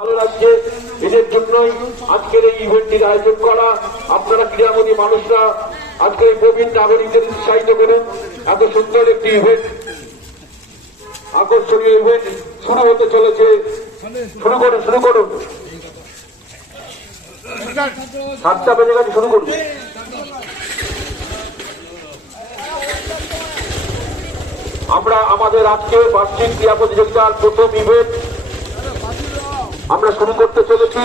ভালো লাগছে, এদের জন্যই আজকের এই ইভেন্টটির আয়োজন করা। আপনারা ক্রীড়ামোদী মানুষরা আজকের এই প্রবীণ নাগরিকদের উৎসাহিত করুন। এত সুন্দর একটি ইভেন্ট, আকর্ষণীয় ইভেন্ট শুরু হতে চলেছে। শুরু করুন 7টা বেজে গেছে, শুরু করুন। আমরা আমাদের আজকে বার্ষিক ক্রীড়া প্রতিযোগিতার প্রথম ইভেন্ট আমরা শুরু করতে চলেছি।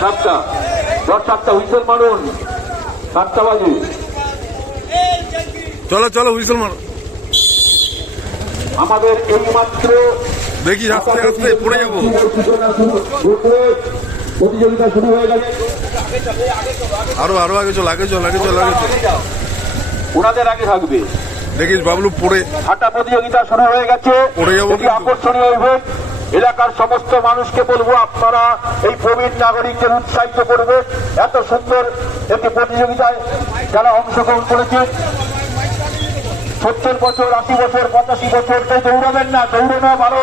সাতটা হুইসেল মারুন, 7টা বাজে। চলো হুইসেল মারো। আমাদের এই মাত্র দেখি আস্তে আস্তে পড়ে যাবো। প্রতিযোগিতা শুরু হয়ে গেছে। আরো আগে চল। ওনাদের আগে থাকবে। দেখিস বাবলু পড়ে। হাঁটা প্রতিযোগিতা শুরু হয়ে গেছে। পড়ে যাবো। আকর্ষণীয় ইভেন্ট। এলাকার সমস্ত মানুষকে বলবো আপনারা এই প্রবীণ নাগরিকদের উৎসাহিত করবে। এত সুন্দর একটি প্রতিযোগিতায় যারা অংশগ্রহণ করেছে, 70 বছর, 80 বছর, 85 বছর, তো দৌড়াবেন না, দৌড়ানো ভালো,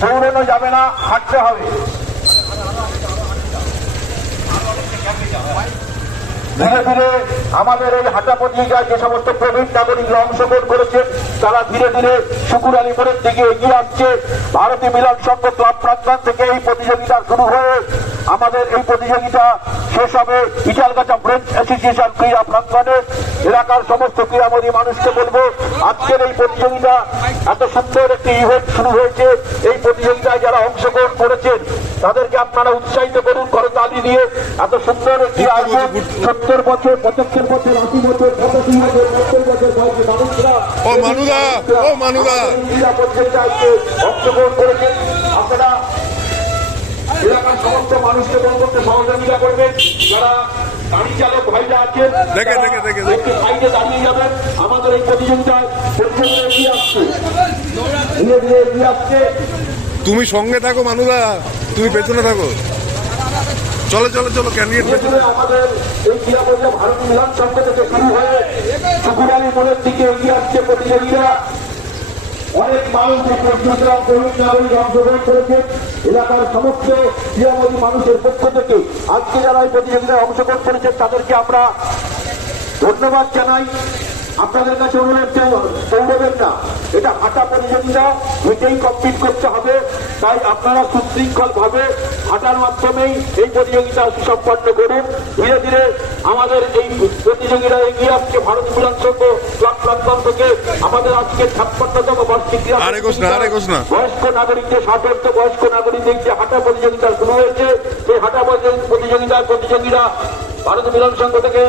দৌড়ানো যাবে না, হাঁটতে হবে। ধীরে ধীরে আমাদের এই হাঁটা প্রতিযোগিতায় যে সমস্ত প্রবীণ নাগরিকরা অংশগ্রহণ করেছে তারা ধীরে ধীরে শুকুর আলী মোড়ের দিকে এগিয়ে আসছে। ভারতী মিলন সংঘ ক্লাব প্রাঙ্গণ থেকে এই প্রতিযোগিতা শুরু হয়ে আমাদের এই প্রতিযোগিতা শেষ হবে ইটালগাছা ফ্রেঞ্চ অ্যাসোসিয়েশন ক্রীড়া প্রাঙ্গণে। এলাকার সমস্ত ক্রীড়ামোদী মানুষকে বলবো আজকের এই প্রতিযোগিতা এত সুন্দর একটি ইভেন্ট শুরু হয়েছে। এই প্রতিযোগিতায় যারা অংশগ্রহণ করেছেন তাদেরকে আপনারা উৎসাহিত করুন করতালি দিয়ে। এত সুন্দর একটি আয়োজন 70 বছর, 75 বছর, 80 বছর, 85 বছর, 90 বছর বয়সী মানুষরা ক্রীড়া প্রতিযোগিতায় অংশগ্রহণ করেছেন। আপনারা এলাকার সমস্ত মানুষকে বলবো সহযোগিতা করবেন। যারা গাড়ি চালক ভাইরা আছেন একটু সাইডে দাঁড়িয়ে যাবেন। আমাদের এই প্রতিযোগিতায় এগিয়ে আসছে, ধীরে ধীরে এগিয়ে আসছে। তুমি সঙ্গে থাকো মানুদা, তুমি পেছনে থাকো। চলো ক্যান্ডিডেট পেছনে। আমাদের এই ক্রীড়া প্রতিযোগিতা ভারতী মিলন সংঘ থেকে শুরু হয়ে শুকুর আলী মোড়ের দিকে এগিয়ে আসছে প্রতিযোগীরা। অনেক মানুষ এই প্রতিযোগিতা প্রবীণ নাগরিক অংশগ্রহণ করেছে। এলাকার সমস্ত ক্রীড়ামোদী মানুষের পক্ষ থেকে আজকে যারা এই প্রতিযোগিতায় অংশগ্রহণ করেছেন তাদেরকে আমরা ধন্যবাদ জানাই। আপনাদের কাছে অনুরোধ, দৌড়বেন না, এটা হাঁটা প্রতিযোগিতা, হেঁটেই কমপ্লিট করতে হবে। তাই আপনারা সুশৃঙ্খল ভাবে হাঁটার মাধ্যমেই এই প্রতিযোগিতা সুসম্পন্ন করুন। ধীরে ধীরে আমাদের এই প্রতিযোগিতা এগিয়ে আসছে ভারত মিলন সংঘ ক্লাব প্রাঙ্গণ থেকে। আমাদের আজকে 56তম বার্ষিক বয়স্ক নাগরিকদের, 60 বয়স্ক নাগরিকদের যে হাঁটা প্রতিযোগিতা শুরু হয়েছে, সেই হাঁটা প্রতিযোগিতা ভারত মিলন সংঘ থেকে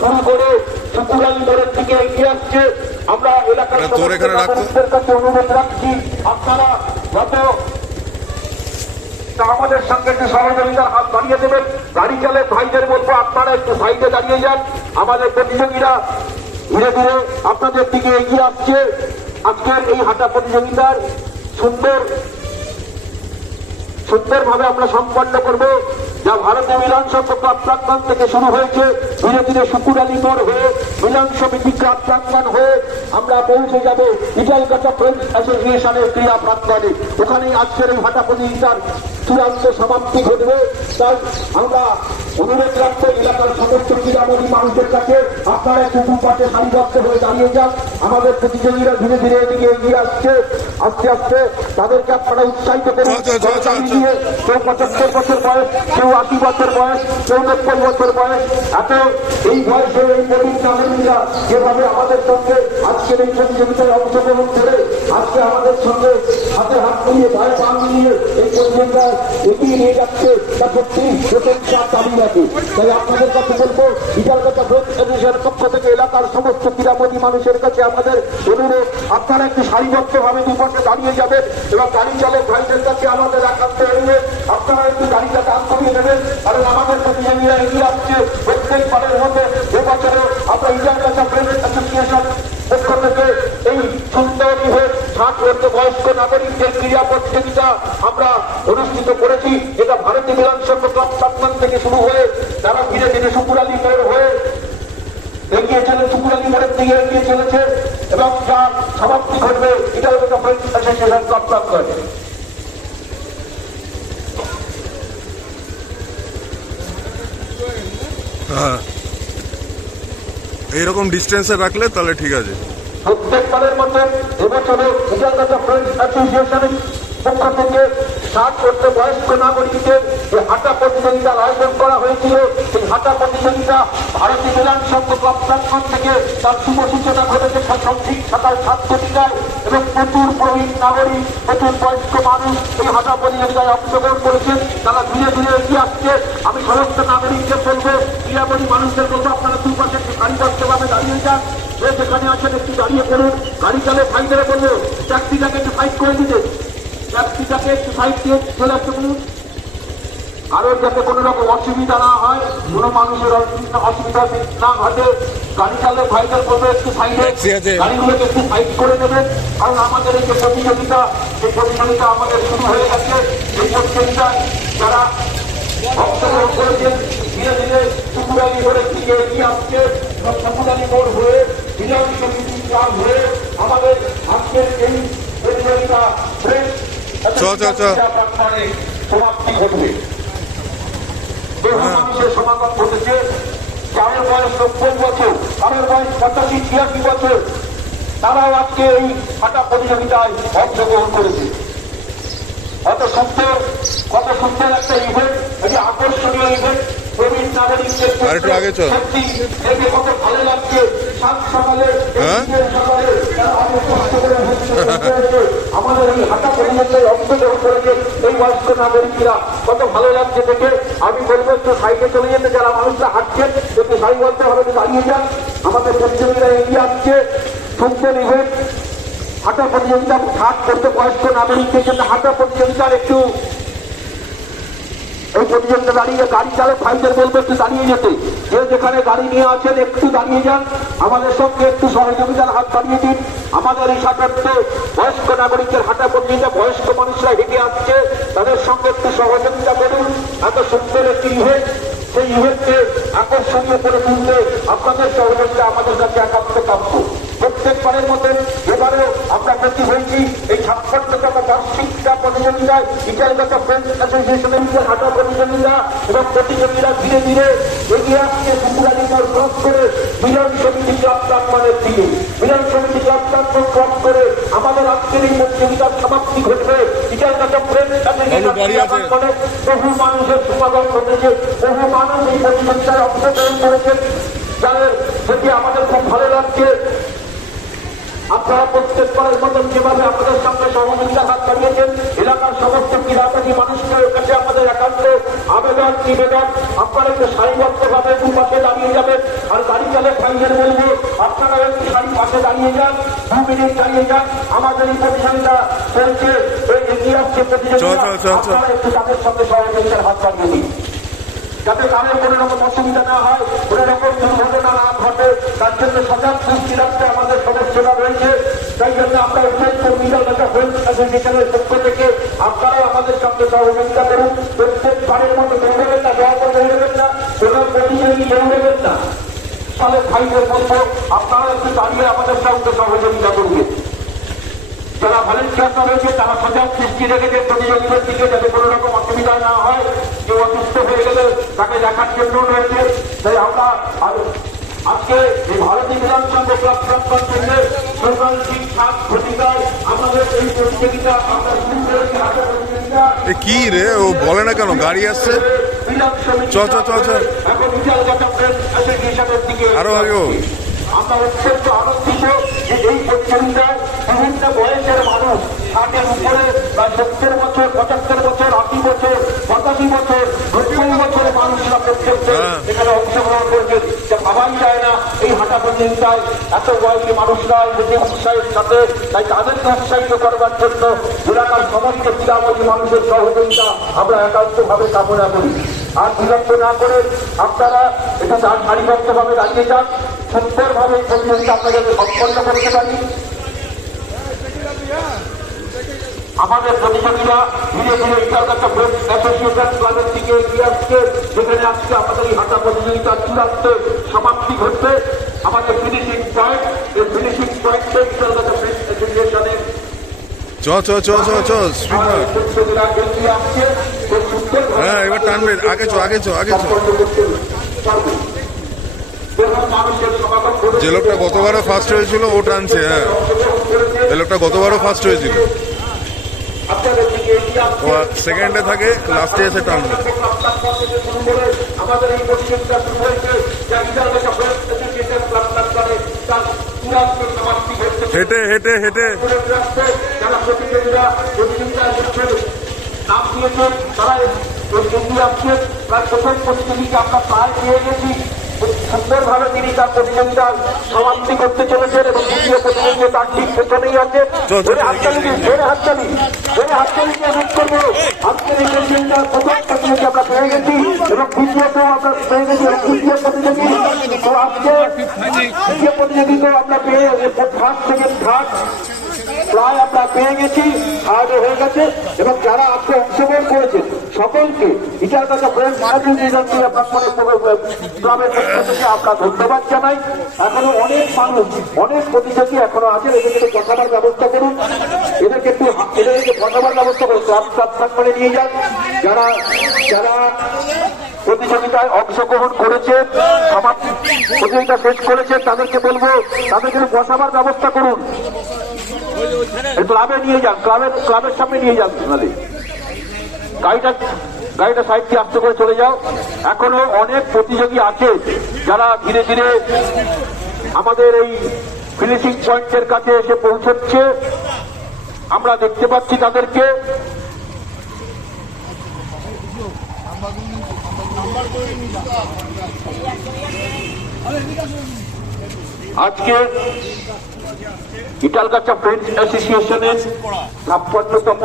শুরু করে শুকুর আলী মোড়ের দিকে এগিয়ে আসছে। আমরা এলাকার নাগরিকদের কাছে অনুরোধ রাখছি আপনারা যত আমাদের সঙ্গে একটু সহযোগিতার হাত বাড়িয়ে দেবেন। গাড়ি চালক ভাইদের বলবো আপনারা একটু সাইডে দাঁড়িয়ে যান। আমাদের প্রতিযোগীরা ধীরে ধীরে আপনাদের দিকে এগিয়ে আসছে। আজকের এই হাঁটা প্রতিযোগিতার সুন্দরভাবে আমরা সম্পন্ন করবো। যা ভারতীয় মিলন সংঘ ক্লাব প্রাঙ্গণ থেকে শুরু হয়েছে, ধীরে ধীরে শুকুর আলী মোড় হয়ে মিলন সমিতি ক্লাব প্রাঙ্গণ হয়ে আমরা পৌঁছে যাব ইটালগাছা ফ্রেঞ্চ অ্যাসোসিয়েশনের ক্রীড়া প্রাঙ্গণে। ওখানেই আজকের এই হাঁটা প্রতিযোগিতার চূড়ান্ত সমাপ্তি ঘটবে। তাই আমরা অনুরোধ রাখবো এলাকার সমস্ত ক্রীড়ামোদী মানুষের কাছে আপনারা একটু দুপাশে সারিবদ্ধ হয়ে দাঁড়িয়ে যান। আমাদের প্রতিযোগীরা ধীরে ধীরে এদিকে এগিয়ে আসছে। আস্তে আস্তে তাদেরকে আপনারা উৎসাহিত করুন। কেউ 75 বছর বয়স, কেউ 80 বছর বয়স, কেউ 90 বছর বয়স। এত এই বয়সে এই প্রবীণ নাগরিকরা যেভাবে আমাদের সঙ্গে আজকের এই প্রতিযোগিতায় অংশগ্রহণ করে আজকে আমাদের সঙ্গে হাতে হাত মিলিয়ে পায়ে পা মিলিয়ে এই প্রতিযোগিতায় এগিয়ে নিয়ে যাচ্ছে, তা সত্যি প্রশংসার দাবি রাখে। তাই আপনাদের কাছে বলবো ইটালগাছা ফ্রেঞ্চ অ্যাসোসিয়েশনের পক্ষ থেকে এলাকার সমস্ত ক্রীড়ামোদী মানুষের কাছে আমাদের অনুরোধ আপনারা একটু সারিবদ্ধভাবে দুপাশে দাঁড়িয়ে যাবেন এবং গাড়ি চালক ভাইদের কাছে আমাদের একান্ত অনুরোধ আপনারা একটু গাড়িটা দান করিয়ে দেবেন। কারণ আমাদের প্রতিযোগীরা এগিয়ে আসছে। প্রত্যেকবারের মতো এবছরও আমরা ইটালগাছা ফ্রেঞ্চ অ্যাসোসিয়েশন পক্ষ থেকে এই সুন্দর ইভেন্ট 60 বয়স্ক নাগরিকদের ক্রীড়া প্রতিযোগিতা আমরা অনুষ্ঠিত করেছি। এটা ভারতীয় মিলন সংঘ ক্লাব প্রাঙ্গণ থেকে শুরু হয়ে তারা ধীরে ধীরে শুকুর আলী মোড় হয়ে এগিয়ে চলে, শুকুর আলী মোড়ের দিকে এগিয়ে চলেছে। এবং যার সমাপ্তি ঘটবে এটাও একটা অ্যাসোসিয়েশন কমপ্লান করে। হ্যাঁ, এইরকম ডিস্টেন্সে রাখলে তাহলে ঠিক আছে। প্রত্যেকবারের মতো এবছরে বিশালগত ফ্রেন্ডস অ্যাসোসিয়েশনের পক্ষ থেকে 60 বয়স্ক নাগরিকদের যে হাঁটা প্রতিযোগিতার আয়োজন করা হয়েছিল, সেই হাঁটা প্রতিযোগিতা ভারতীয় মিলন সংঘ ক্লাব প্রাঙ্গণ থেকে তার শুভ সূচনা ঘটেছে ঠিক সকাল 7টায় এবং প্রচুর প্রবীণ নাগরিক, প্রচুর বয়স্ক মানুষ এই হাঁটা প্রতিযোগিতায় অংশগ্রহণ করেছেন। তারা ধীরে ধীরে এগিয়ে আসছে। আমি সমস্ত নাগরিকদের বলবো, ক্রীড়ামণি মানুষদের বলবো, আপনারা দুপাশে একটু সারিবদ্ধভাবে দাঁড়িয়ে যান। যেখানে আছেন একটু দাঁড়িয়ে পড়ুন। গাড়ি চালে ভাইদের বলবো ট্যাক্সিটাকে একটু সাইড করে দিতে, ট্যাক্সিটাকে একটু সাইড দিয়ে চলে আসতে বলুন। কারোর যাতে কোনো রকম অসুবিধা না হয়, কোনো মানুষের অসুবিধা না ঘটে। গাড়ি চালে ভাইদের বলবো একটু সাইডে, গাড়িগুলোকে একটু সাইড করে দেবেন। কারণ আমাদের এই যে প্রতিযোগিতা, সেই প্রতিযোগিতা আমাদের শুরু হয়ে গেছে। এই প্রতিযোগিতায় যারা অংশগ্রহণ করেছেন ধীরে ধীরে সুকুরালি মোড়ের দিকে এগিয়ে আসছে এবং সুকুরালি মোড় হয়ে মিলন সমিতি ক্লাব হয়ে আমাদের আজকের এই প্রতিযোগিতা প্রাঙ্গণে সমাপ্তি ঘটবে। বহু মানুষের সমাগম ঘটেছে। কারোর বয়স 90 বছর, কারোর বয়স 85-86 বছর, তারাও আজকে এই হাঁটা প্রতিযোগিতায় অংশগ্রহণ করেছে। কত সুন্দর একটা ইভেন্ট, একটি আকর্ষণীয় ইভেন্ট। প্রবীণ নাগরিকদের সত্যি দেখে কত ভালো লাগছে। সাত সকালে আমাদের এই হাঁটা প্রতিযোগিতায় অংশগ্রহণ করেছে এই বয়স্ক নাগরিকরা, কত ভালো লাগছে দেখে। আমি বলবো একটু সাইডে চলে যেতে, যারা মানুষরা হাঁটছেন একটু সারিবদ্ধভাবে দাঁড়িয়ে যান। আমাদের প্রতিযোগিতায় এগিয়ে আসছে সুন্দর ইভেন্ট হাঁটা প্রতিযোগিতা। 60 বয়স্ক নাগরিকদের জন্য হাঁটা প্রতিযোগিতার একটু এই পর্যন্ত দাঁড়িয়ে গাড়ি চালক ভাইদের বলবো একটু দাঁড়িয়ে যেতে। যে যেখানে গাড়ি নিয়ে আছেন একটু দাঁড়িয়ে যান, আমাদের সঙ্গে একটু সহযোগিতার হাত বাড়িয়ে দিন। আমাদের এই 60 বয়স্ক নাগরিকদের হাঁটা পর্যন্ত বয়স্ক মানুষরা হেঁটে আসছে, তাদের সঙ্গে একটু সহযোগিতা করুন। এত সুন্দর একটি ইভেন্ট, সেই ইভেন্টকে আকর্ষণীয় করে তুলতে আপনাদের সহযোগিতা আমাদের কাছে একান্ত কাম্য। প্রত্যেকবারের মতো এবারেও আমরা ব্রতী হয়েছি এই 56তম বার্ষিক প্রতিযোগিতায় বিশালগত ফ্রেন্ডস অ্যাসোসিয়েশনের হাঁটা প্রতিযোগিতা এবং প্রতিযোগীরা ধীরে ধীরে এগিয়ে আসছে সুকুরালি মোড় ক্রস করে মিলন সমিতি ক্লাব প্রাঙ্গণের দিকে। মিলন সমিতি ক্লাব প্রাঙ্গণ ক্রস করে আমাদের আজকের এই প্রতিযোগিতার সমাপ্তি ঘটবে। বিশালগত ফ্রেন্ডস অ্যাসোসিয়েশন বহু মানুষের সমাগম ঘটেছে, বহু মানুষ এই প্রতিযোগিতায় অংশগ্রহণ করেছেন, যাদের দেখে আমাদের খুব ভালো লাগছে। আপনারা প্রত্যেকবারের মতন যেভাবে আমাদের সঙ্গে সহযোগিতা হাত বাড়িয়েছেন, এলাকার সমস্ত ক্রীড়াপ্রেমী মানুষদের কাছে আমাদের একান্ত আবেদন নিবেদন, আপনারা একটু সারিবদ্ধভাবে দুপাশে দাঁড়িয়ে যাবেন। আর গাড়ি চালক ভাইদের বলবো আপনারা একটু সারি পাশে দাঁড়িয়ে যান, 2 মিনিট দাঁড়িয়ে যান। আমাদের এই প্রতিযোগিতা চলছে, এই এগিয়ে আসছে প্রতিযোগিতা, আপনারা একটু তাদের সঙ্গে সহযোগিতার হাত বাড়িয়ে দিন, যাতে তাদের কোনো রকম অসুবিধা না হয়, কোনো রকম দুর্ঘটনা না ঘটে। তার জন্য সজাগ দৃষ্টি রাখতে আমাদের সদস্যরা রয়েছে। তাই জন্য আমরা অ্যাসোসিয়েশনের পক্ষ থেকে আপনারাও আমাদের সঙ্গে সহযোগিতা করুন। প্রত্যেকবারের মতো দৌড়বেন না, দয়া করে দৌড়বেন না, কোনো প্রতিযোগী দৌড়বেন না। তাহলে ভাইদের বলবো আপনারা একটু দাঁড়িয়ে আমাদের সঙ্গে সহযোগিতা করবেন। যারা ভলেন্টিয়ার রয়েছে তারা সজাগ দৃষ্টি রেখেছে প্রতিযোগীদের দিকে, যাতে কোনো রকম অসুবিধা না হয়। কেউ অসুস্থ হয়ে গেলে তাকে দেখার জন্য রয়েছে। তাই আমরা আজকে এই ভারতীয় মিলন সংঘ ক্লাব প্রাঙ্গণ থেকে সরকার শিক্ষার প্রতিকার আমাদের এই প্রতিযোগিতা আমরা শুরু করেছি। হাঁটা প্রতিযোগিতা কি রে, ও বলে না কেন গাড়ি আসছে। মিলন সমিতি এখন বিশালগত ফ্রেন্ডস অ্যাসোসিয়েশনের দিকে আরো আগে আমরা অত্যন্ত আনন্দিত যে এই প্রতিযোগিতায় বিভিন্ন বয়সের মানুষ, 60-এর উপরে বা 70 বছর, 75 বছর, 80 বছর, 85 বছর, 90 বছরের মানুষরা প্রত্যেককে এখানে অংশগ্রহণ করেছে। যা ভাবাই যায় না এই হাঁটা প্রতিযোগিতায় এত বয়সী মানুষরা যদি উৎসাহের সাথে, তাই তাদেরকে উৎসাহিত করবার জন্য এলাকার সমস্ত ক্রীড়ামোদী মানুষের সহযোগিতা আমরা একান্তভাবে কামনা করি। আর বিলম্ব না করে আপনারা এটা সারিবদ্ধভাবে দাঁড়িয়ে যান। সুন্দরভাবে এই প্রতিযোগিতা আমরা যাতে সম্পন্ন করতে পারি। আমাদের প্রতিযোগীরা ধীরে ধীরে বিশালগত ফ্রেন্ডস অ্যাসোসিয়েশন ক্লাবের দিকে এগিয়ে আসছে, যেখানে আজকে আমাদের এই হাঁটা প্রতিযোগিতার চূড়ান্ত সমাপ্তি ঘটবে। আমাদের ফিনিশিং পয়েন্ট, এই ফিনিশিং পয়েন্টে ইটালগাছা ফ্রেন্ডস অ্যাসোসিয়েশনের চ চ চ চ চ স্পিড মার। সদস্যরা এগিয়ে আসছে, খুব সুন্দরভাবে হ্যাঁ এবার টানবে, আগে চ আগে চ আগে চ। সম্পন্ন করতে পারবে। এবং মানুষের সমাগম ঘটেছে। যে লোকটা গতবারও ফার্স্ট হয়েছিল ও টানছে। হ্যাঁ এই লোকটা গতবারও ফার্স্ট হয়েছিল, আপনাদের দিকে এগিয়ে আসছে। ও সেকেন্ডে থাকে, লাস্টে এসে টানবে। আমাদের এই প্রতিযোগিতা শুরু হয়েছে, যা ইটালগাছা ফ্রেন্ডস অ্যাসোসিয়েশন ক্লাব প্রাঙ্গণে তার চূড়ান্ত সমাপ্তি ঘটছে। হেঁটে হেঁটে হেঁটে যারা প্রতিযোগিতায় নাম দিয়েছেন তারা এগিয়ে আসছেন। প্রায় প্রথম প্রতিযোগীকে আমরা প্রায় পেয়ে গেছি, খুব সুন্দরভাবে তিনি তার প্রতিযোগিতার সমাপ্তি করতে চলেছেন এবং দ্বিতীয় প্রতিযোগী তার ঠিক পেছনেই আছে। হাততালি দিয়ে রুট করবো। আজকের এই প্রতিযোগিতার প্রথম প্রতিযোগী আমরা পেয়ে গেছি এবং দ্বিতীয়তেও আমরা পেয়ে গেছি এবং তৃতীয় প্রতিযোগী। তো আজকে তৃতীয় প্রতিযোগীকেও আমরা পেয়ে ফার্স্ট সেকেন্ড থার্ড প্রায় আমরা পেয়ে গেছি, আগে হয়ে গেছে। এবং যারা আজকে অংশগ্রহণ করেছেন সকলকে ইটালগাছা ফ্রেন্ডস অ্যাসোসিয়েশন ক্লাবের পক্ষ থেকে আমরা ধন্যবাদ জানাই। এখনো অনেক মানুষ, অনেক প্রতিযোগী এখনো আছেন, এদেরকে একটু বসাবার ব্যবস্থা করুন, এদেরকে বসাবার ব্যবস্থা করুন, ক্লাব করে নিয়ে যান। যারা যারা প্রতিযোগিতায় অংশগ্রহণ করেছেন, প্রতিযোগিতা শেষ করেছেন, তাদেরকে বলবো তাদেরকে বসাবার ব্যবস্থা করুন, ক্লাবে নিয়ে যান, ক্লাবের সামনে নিয়ে যান। গাড়িটা সাইড দিয়ে আস্তে করে চলে যাও। এখনো অনেক প্রতিযোগী আছে যারা ধীরে ধীরে আমাদের এই ফিনিশিং পয়েন্টের কাছে এসে পৌঁছচ্ছে, আমরা দেখতে পাচ্ছি তাদেরকে। আজকে ইটালগাছা ফ্রেন্ডস অ্যাসোসিয়েশনের ৫৬তম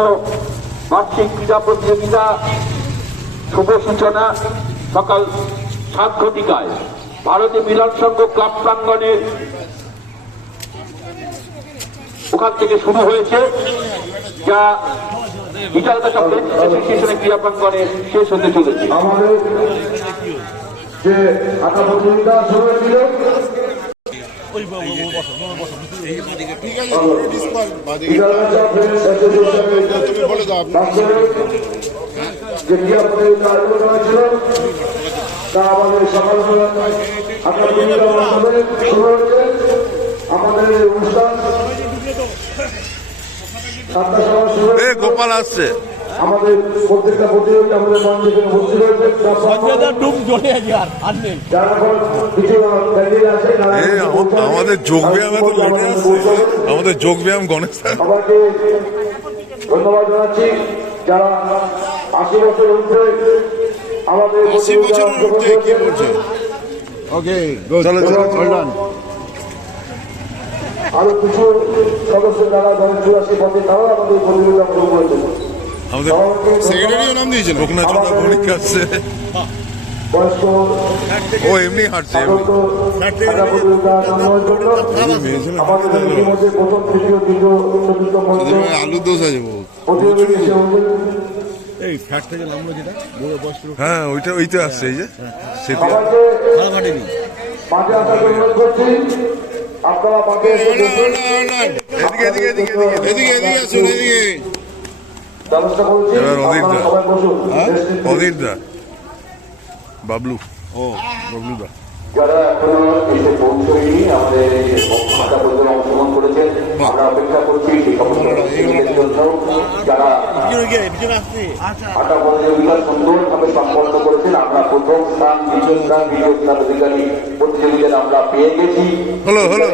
বার্ষিক ক্রীড়া প্রতিযোগিতা শুভ সূচনা সকাল ৭ ঘটিকায় ভারতীয় মিলন সংঘ ক্লাব প্রাঙ্গণের ওখান থেকে শুরু হয়েছে, যা ইটালগাছা ফ্রেন্ডস অ্যাসোসিয়েশনের ক্রীড়া প্রাঙ্গণে শেষ হতে চলেছে। আমাদের যে আঁকা প্রতিযোগিতা শুরু হয়েছিল ইটালগাছা ফ্রেন্ডস অ্যাসোসিয়েশনের যে ক্রীড়া প্রতিযোগিতা আয়োজন করা ছিল তা আমাদের সকালবেলা আঁকা প্রতিযোগিতার মাধ্যমে শুরু হয়েছে। আমাদের এই অনুষ্ঠান 7টার সময় শুরু এ হয়েছে। গোপাল আসছে। আমাদের প্রত্যেকটা প্রতিযোগিতা আমাদের মঞ্চে এখানে উপস্থিত হয়েছে। যারা এখন কিছু ক্যান্ডিডেট আছে তারা এ আমাদের যোগ ব্যায়াম এত লেটে আসছে, আমাদের যোগ ব্যায়াম গণেশ স্যার। সবাইকে ধন্যবাদ জানাচ্ছি যারা ৮০ বছর ঊর্ধ্বে আমাদের প্রতিযোগিতায় অংশগ্রহণ করেছেন। চলো চলো চলো। আরো কিছু সদস্য যারা ৮৪ পথে তারাও আমাদের প্রতিযোগিতা অংশগ্রহণ করেছেন। আমাদের সেক্রেটারিও নাম দিয়েছেন লোকনাথ চন্দ্র ভৌমিক আসছে। বয়স্ক ও এমনি হাঁটছে এমনি। ক্রীড়া প্রতিযোগিতা জানানোর জন্য আমাদের ইতিমধ্যে প্রথম, তৃতীয়, দ্বিতীয়, চতুর্থ মঞ্চে আলুর দোষ আছে প্রতিযোগী এসে উপস্থিত। হ্যাঁ ওইটা আসছে, এই যে সেটি সবাইকে মাঠে আসার জন্য অনুরোধ করছি। আপনারা মাঠে এসে বসুন। এদিকে এদিকে এদিকে এদিকে এদিকে আসুন এদিকে। ব্যবস্থা করছি, এবার অধীর আপনারা দা। সবাই বসুন। অধীর দা, বাবলু, ও বাবলু দা। যারা এখনো এসে পৌঁছয়নি, আমাদের আঁকা প্রতিযোগিতায় অংশগ্রহণ করেছেন, আমরা অপেক্ষা করছি সেই সমস্ত প্রতিযোগীদের জন্য যারা আঁকা প্রতিযোগিতা সুন্দরভাবে সম্পন্ন করেছেন। আমরা প্রথম স্থান, দ্বিতীয় স্থান, তৃতীয় স্থান অধিকারী প্রতিযোগীদের আমরা পেয়ে গেছি। হলো হলো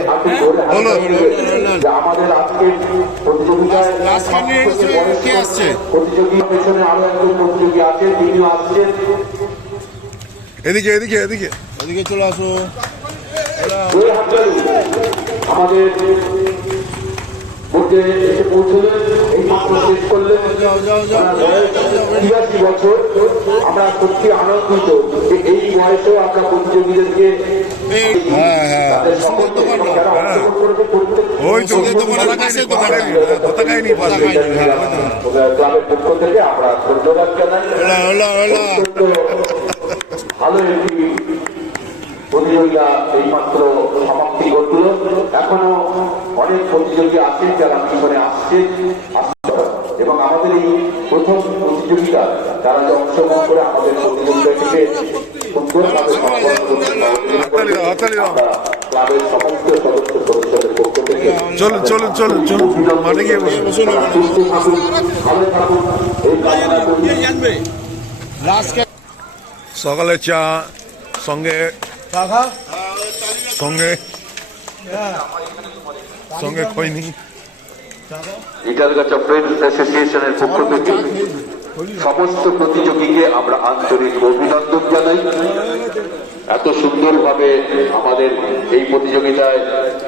হলো। যে আমাদের আজকের প্রতিযোগিতায় প্রতিযোগীর পেছনে আরো একজন প্রতিযোগী আছে, তিনিও আসছেন। এদিকে এদিকে এদিকে এদিকে চলে আসো। আমাদের মধ্যে এসে পৌঁছলেন, এই মাত্র শেষ করলেন। ৮৩ বছর। আমরা সত্যি আনন্দিত যে এই বয়সেও আমরা প্রতিযোগীদেরকে তাদের সকলকে যারা অংশগ্রহণ করেছে ওই তো পতাকায় নিয়ে পাশে। ক্লাবের পক্ষ থেকে আমরা ধন্যবাদ জানাই। ভালো একটি প্রতিযোগিতা এইমাত্র সমাপ্তি ঘটল। এখনো অনেক প্রতিযোগী আছেন যারা জীবনে আসছে এবং আমাদের এই প্রথম প্রতিযোগিতা যারা যে অংশগ্রহণ করে আমাদের প্রতিযোগিতাটিকে সুন্দরভাবে সম্পন্ন করতে ক্লাবের সমস্ত সদস্যদের পক্ষ থেকে চলুন চলুন চলুন চলুন মাঠে গিয়ে বসুন। সুস্থ থাকুন, ভালো থাকুন এই কামনা করি। সকালে চা সঙ্গে সঙ্গে সঙ্গে খৈনি। ইটালগাছা ফ্রেন্ডস অ্যাসোসিয়েশনের পক্ষ থেকে সমস্ত প্রতিযোগীকে আমরা আন্তরিক অভিনন্দন জানাই। এত সুন্দরভাবে আমাদের এই প্রতিযোগিতায়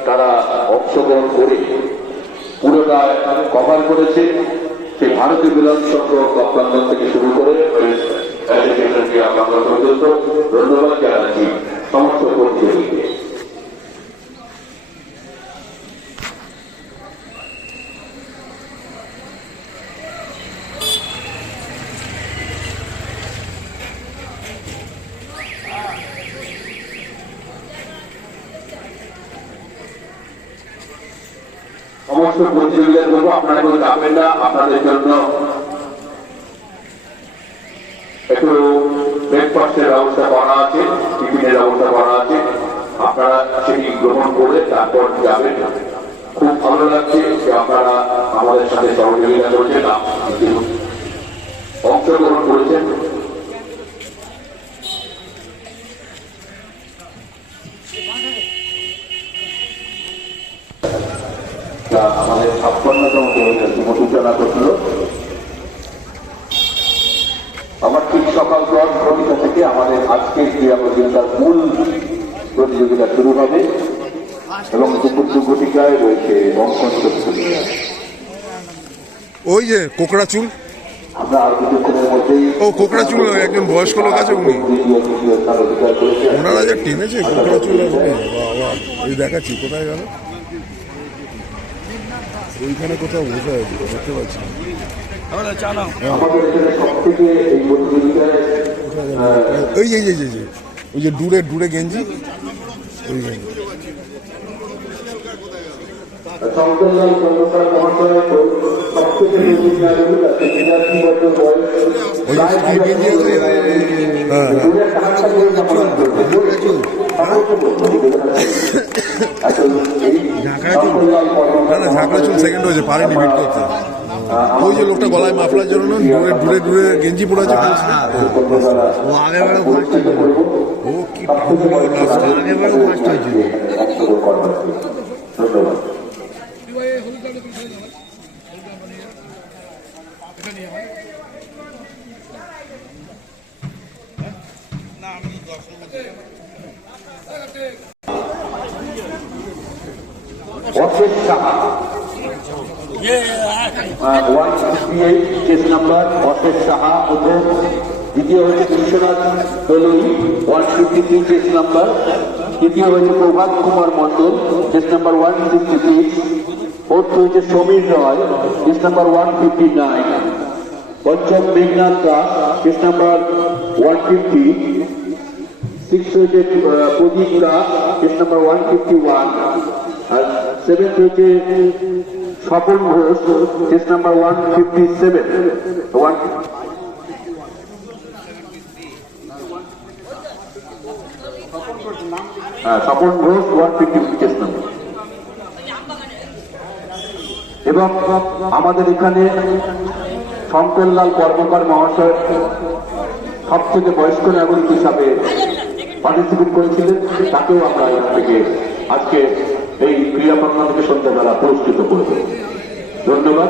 তারা অংশগ্রহণ করে পুরোটা কভার করেছে। সেই ভারতীয় মিলন সংঘ প্রাঙ্গণ থেকে শুরু করে আমরা পর্যন্ত ধন্যবাদ জানাচ্ছি সমস্ত প্রতিযোগীকে। সমস্ত প্রতিযোগীদের জন্য আপনারা কোনো যাবেন না, আপনাদের জন্য একটু ব্রেকফাস্টের ব্যবস্থা করা আছে, টিফিনের ব্যবস্থা করা আছে, আপনারা সেটি গ্রহণ করে তারপর যাবেন। খুব ভালো লাগছে যে আপনারা আমাদের সাথে সহযোগিতা করছেন, অংশগ্রহণ করেছেন। আমাদের 56তম সূচনা করছিল। আমার ঠিক সকাল 10 ঘটিকা থেকে আমাদের আজকের ক্রীড়া প্রতিযোগিতার মূল প্রতিযোগিতা শুরু হবে এবং দুপুর 2 ঘটিকায় রয়েছে অঙ্কন প্রতিযোগিতা। ওই যে কোকড়া চুল, আমরা আর কিছুক্ষণের মধ্যেই কোকড়া চুল একজন বয়স্ক লোক আছে উনি, ওনারা যে টেনেছে কোকড়া চুল ওই দেখাচ্ছি কোথায় গেল, ওইখানে কোথাও বসে আছে দেখতে পাচ্ছি। ওই যে ওই যে দূরে গেঞ্জি, ওই গেঞ্জি ঝাঁকড়া চুল সেকেন্ড হয়েছে, পারেনি বিট করতে। ওই যে লোকটা গলায় মাফলার জন্য দূরে গেঞ্জি পড়ে আছে, ও আগে বেড়ে ফার্স্ট হয়েছিল, ও কি আগে বেড়ে ফার্স্ট হয়েছিল। অশেষ সাহা 168 কেস নাম্বার, অশেষ সাহা প্রথম। দ্বিতীয় হয়েছে বিশ্বনাথ দলুই 153 কেস নাম্বার। তৃতীয় হয়েছে Prabhat Kumar Mondal case number 166। Fourth হয়েছে সমীর রয় কেস নাম্বার 159। পঞ্চম Meghnath Das case number 150। Six হয়েছে প্রদীপ দাস কেস নাম্বার 151। আর সেভেন্থ হচ্ছে Swapan Ghosh case number 157। Swapan Ghosh 150 case number. এবং আমাদের এখানে শঙ্করলাল কর্মকার মহাশয় সব থেকে বয়স্ক নাগরিক হিসাবে পার্টিসিপেট করেছিলেন, তাকেও আমরা এখান থেকে আজকে এই ক্রীড়া প্রাঙ্গণ থেকে সন্ধ্যাবেলা পুরস্কৃত করব। ধন্যবাদ।